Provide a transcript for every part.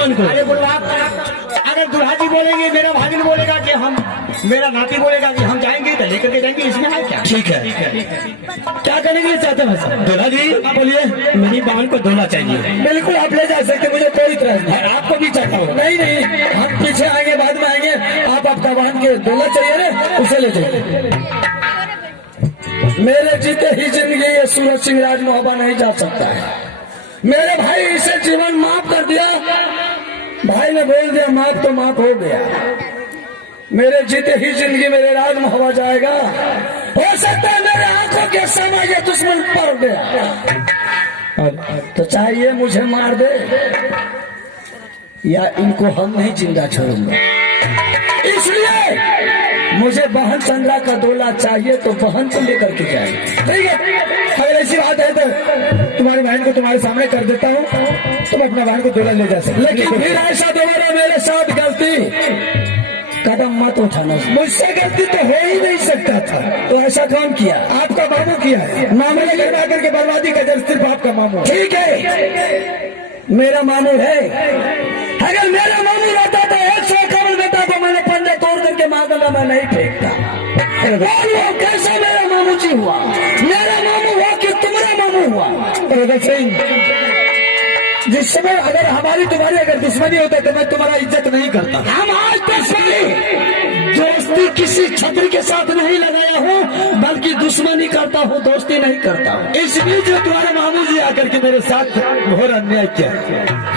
मेहमान को। अरे बोलो आप, अगर दुल्हा जी बोलेंगे, मेरा भागिन बोलेगा कि हम, मेरा नाती बोलेगा कि हम जाएंगे तो लेकर के जाएंगे, इसमें है क्या? ठीक है, क्या करने के लिए चाहते हैं सर? दूल्हा जी आप बोलिए। मेरी बहन को दूल्हा चाहिए। बिल्कुल आप ले जा सकते, मुझे कोई इतराज नहीं। आपको भी चाहता हूँ। नहीं नहीं, हम पीछे आएंगे, बाद में आएंगे। आप आपका बहन के दूल्हा चाहिए ना, उसे ले जाइए। मेरे जीते ही जिंदगी ये सूरज सिंह राज मोहब्बा नहीं जा सकता है। मेरे भाई इसे जीवन माफ कर दिया, भाई ने बोल दिया माफ तो माफ हो गया। मेरे जीते ही जिंदगी मेरे राज मोहब्बा जाएगा। हो सकता है मेरे आंखों के सामने ये दुश्मन पड़ गया, तो चाहिए मुझे मार दे या इनको हम नहीं जिंदा छोड़ेंगे। इसलिए मुझे बहन चंद्रा का दूल्हा चाहिए, तो बहन को लेकर के जाएंगे। ठीक है, अगर ऐसी बात है तो तुम्हारी बहन को तुम्हारे सामने कर देता हूँ, तुम अपना बहन को दूल्हा ले जा सकते। लेकिन फिर ऐसा दोबारा मेरे साथ गलती कदम मत उठाना। मुझसे गलती तो हो ही नहीं सकता था, तो ऐसा काम किया आपका मामू किया है। मामू ने घर आकर के बर्बादी का जल सिर्फ आपका मामू। ठीक है, मेरा मामू है। अगर मेरा मामू रहता तो 151 बेटा को मैंने पंजा तोड़ करके मांगला में नहीं फेंकता। बोलो कैसा मेरा मामू जी हुआ? मेरा मामू हुआ कि तुम्हारा मामू हुआ? सिंह, जिस समय अगर हमारी तुम्हारी अगर दुश्मनी होता तो मैं तुम्हारा इज्जत नहीं करता। हम आज दुश्मनी दोस्ती किसी छत्री के साथ नहीं लगाया हूँ, बल्कि दुश्मनी करता हूँ, दोस्ती नहीं करता हूँ। इस बीच जो तुम्हारे मामू जी आकर के मेरे साथ घोर अन्याय किया,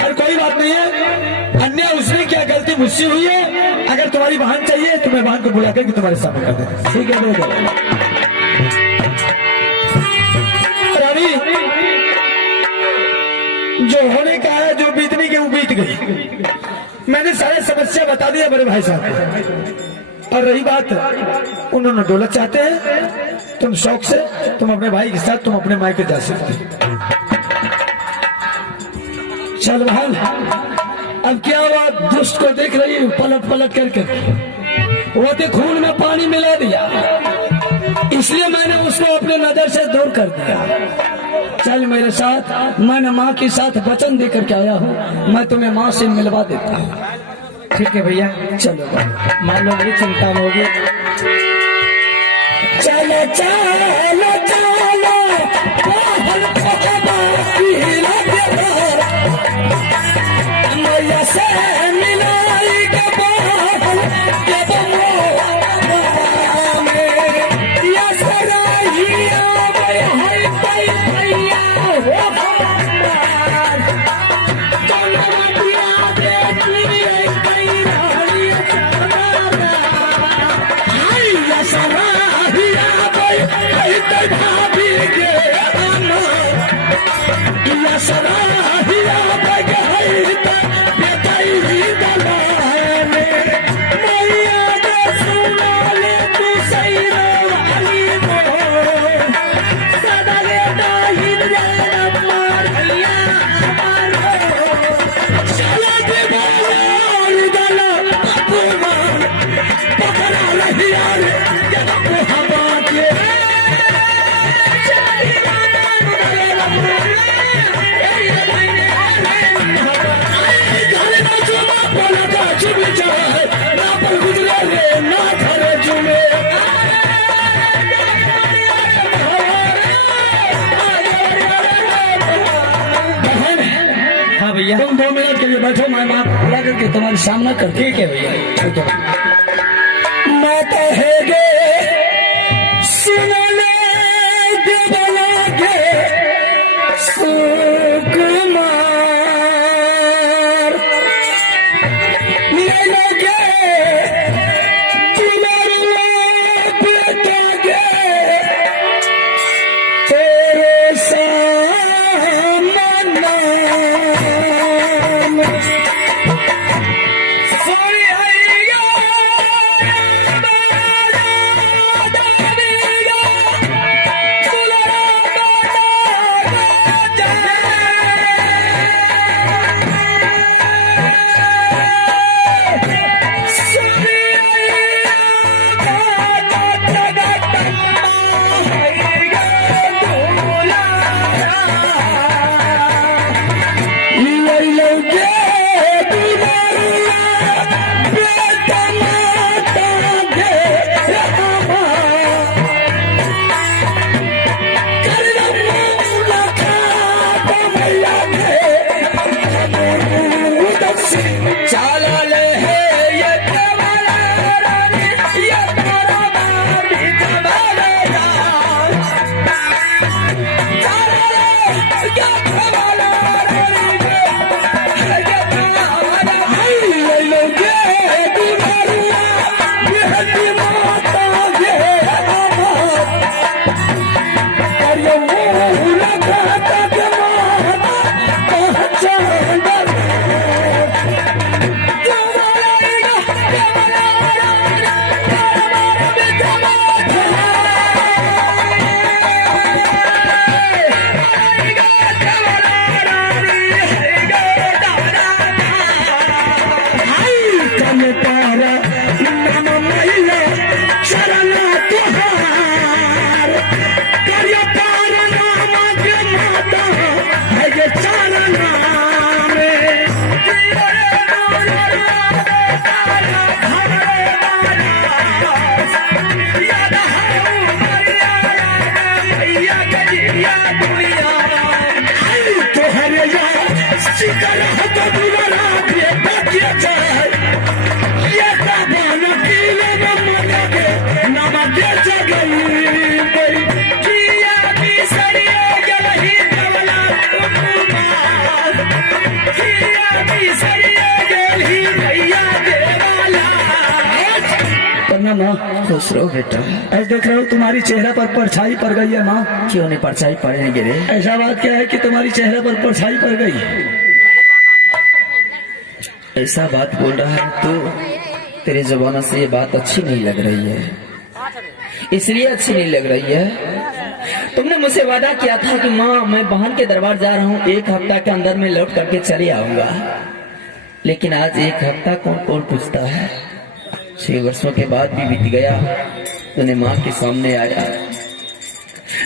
और कोई बात नहीं है, अन्याय उसने क्या, गलती मुझसे हुई है। अगर तुम्हारी बहन चाहिए तो मैं बहन को बुला करके तुम्हारे सामने कर दूंगा। ठीक है रवि, जो होने का है, जो बीतने की वो बीत गई। मैंने सारे समस्या बता दिया मेरे भाई साहब को। और रही बात, उन्होंने दौलत चाहते हैं, तुम शौक से तुम अपने भाई के साथ तुम अपने मायके जा सकते। चल भाई, अब क्या हुआ? दुष्ट को देख रही हूँ पलट पलट करके, वो तो खून में पानी मिला दिया, इसलिए मैंने उसको अपने नजर से दूर कर दिया। चल मेरे साथ, मैंने माँ के साथ वचन देकर के आया हूँ, मैं तुम्हें माँ से मिलवा देता हूँ। ठीक है भैया, चलो मान लो मेरी चिंता में होगी। चलो चलो चलो मैया से मिलाई के बाहर के तुम 2 मिनट के लिए बैठो, मैं बात बुला करके तुम्हारे सामना कर। ठीक है भैया, ठीक है। माता है गे सुनने के बना के सुकुमार मिले गे तुम्हारे बेटा गे तेरे सामना कर तो दुलारा बेटा के जाए ये तबान पीले में मजा के नमक के जगई किया बिसरिए गलही कवला कुमार किया बिसरिए गलही भैया देवाला। प्रणाम माँ। खुश रहो बेटा। ऐसे देख रहा हूँ तुम्हारी चेहरा पर परछाई पड़ गई है माँ। क्यों नहीं परछाई पड़ेंगे रे? ऐसा बात क्या है कि तुम्हारी चेहरे पर परछाई पड़ गई? ऐसा बात बोल रहा है तो तेरे जबान से ये बात अच्छी नहीं लग रही है। इसलिए अच्छी नहीं लग रही है, तुमने मुझसे वादा किया था कि माँ मैं बहन के दरबार जा रहा हूँ, 1 हफ्ता के अंदर में लौट करके चले आऊंगा। लेकिन आज 1 हफ्ता कौन कौन पूछता है। 6 वर्षों के बाद भी बीत गया, तूने माँ के सामने आया।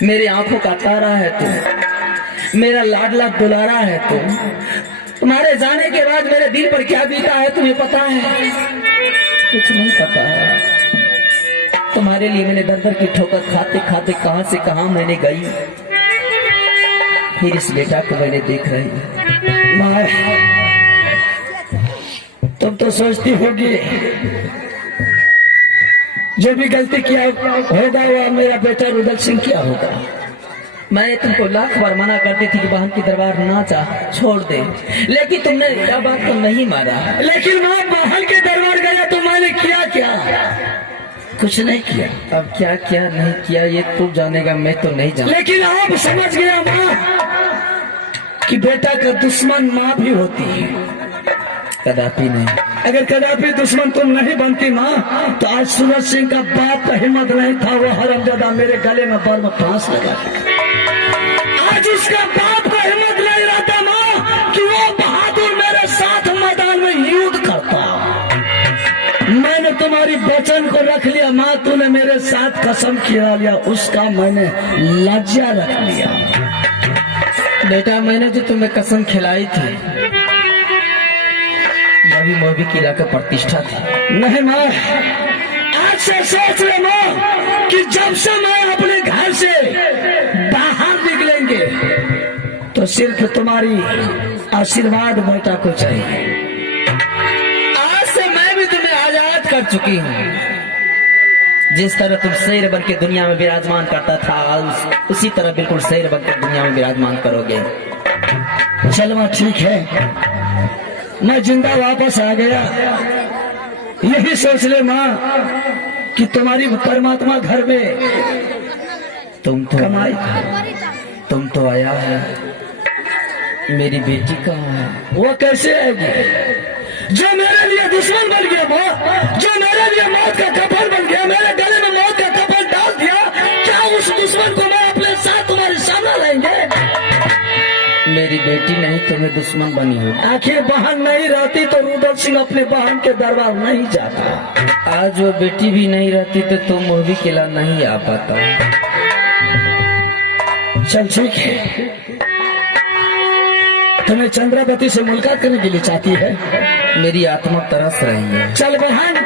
मेरी आंखों का तारा है तू, मेरा लाडला दुलारा है तू। तुम्हारे जाने के बाद मेरे दिल पर क्या बीता है तुम्हें पता है? कुछ नहीं पता है। तुम्हारे लिए मैंने दर दर की ठोकर खाते खाते कहां से कहां मैंने गई, फिर इस बेटा को मैंने देख रही। माँ तुम तो सोचती होगी जो भी गलती किया होगा वह मेरा बेटा रुदल सिंह किया होगा। मैंने तुमको लाख बार मना करती थी कि बहन की दरबार ना जा, छोड़ दे, लेकिन तुमने यह बात को नहीं माना। लेकिन माँ बहन के दरबार गया तो मैंने किया क्या? कुछ नहीं किया। अब क्या क्या नहीं किया ये तू जानेगा, मैं तो नहीं जानता। लेकिन आप समझ गया माँ कि बेटा का दुश्मन माँ भी होती है। कदापि नहीं। अगर कदापि दुश्मन तुम नहीं बनती माँ तो आज सूरज सिंह का बाप का हिम्मत नहीं था वो हरमजादा मेरे गले में बर्म फांस लगा। आज उसका बाप का हिम्मत नहीं रहता माँ कि वो बहादुर मेरे साथ मैदान में युद्ध करता। मैंने तुम्हारी वचन को रख लिया माँ, तूने मेरे साथ कसम खिला लिया, उसका मैंने लज्जा रख लिया। बेटा मैंने जो तुम्हें कसम खिलाई थी अभी मोबी किला का प्रतिष्ठा थी। नहीं माँ, आज से सोच ले माँ कि जब से मैं अपने घर से बाहर निकलेंगे तो सिर्फ तुम्हारी आशीर्वाद बेटा को चाहिए। आज से मैं भी तुम्हें आजाद कर चुकी हूँ। जिस तरह तुम शेर बन के दुनिया में विराजमान करता था उसी तरह बिल्कुल शेर बन के दुनिया में विराजमान करोगे। चल माँ ठीक है, मैं जिंदा वापस आ गया। यही सोच ले माँ कि तुम्हारी परमात्मा घर में तुम तो कमाई, तुम तो आया है, मेरी बेटी कहाँ है? वो कैसे आएगी जो मेरे लिए दुश्मन बन गया माँ, जो मेरे लिए मौत का कफन बन गया, मेरे गले में मौत का कफन डाल दिया। क्या उस दुश्मन को मैं अपने साथ तुम्हारे सामने लाएंगे? मेरी बेटी नहीं तुम्हें दुश्मन बनी हो। आखिर बहन नहीं रहती तो रुदल सिंह अपने बहन के दरबार नहीं जाता। आज वो बेटी भी नहीं रहती तो तुम मोबी किला नहीं आ पाता। चल ठीक है, तुम्हें चंद्रावती से मुलाकात करने के लिए चाहती है? मेरी आत्मा तरस रही है। चल बहन